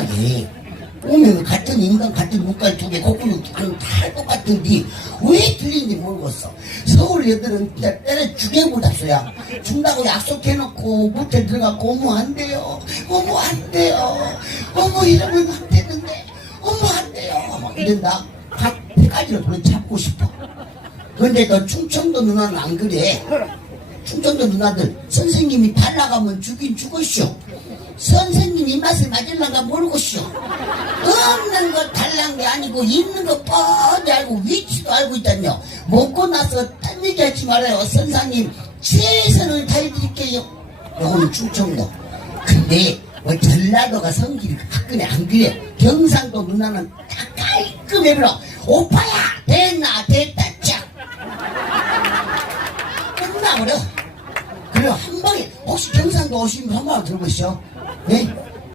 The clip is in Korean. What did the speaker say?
만약에 오면 같은 인간 같은 눈깔 두개 코끼리 다 똑같은데 왜 틀린지 모르겠어. 서울 애들은 진짜 때려 죽여보다서야 준다고 약속해놓고 못해 들어가고 어머 안 돼요. 어머 안 돼요. 어머 이러면 안 되는데 어머 안 돼요. 막 이런다. 각 가지를 그걸 잡고 싶어. 근데 너 충청도 누나는 안 그래. 충청도 누나들 선생님이 달라가면 죽긴 죽었쇼 선생님 입맛을 맞을란가 모르겠쇼 없는 거 달란 게 아니고 있는 거 뻔히 알고 위치도 알고 있다며. 먹고 나서 딴 얘기 하지 말아요 선생님. 최선을 다해드릴게요. 요거는 충청도. 근데 뭐 전라도가 성질이 가끔에 안 그래. 경상도 누나는 다 깔끔해 불어. 오빠야 됐나 됐다 짝 끝나버려. 그래 한 방에 혹시 경상도 오시면 한번 들어보시죠. 네?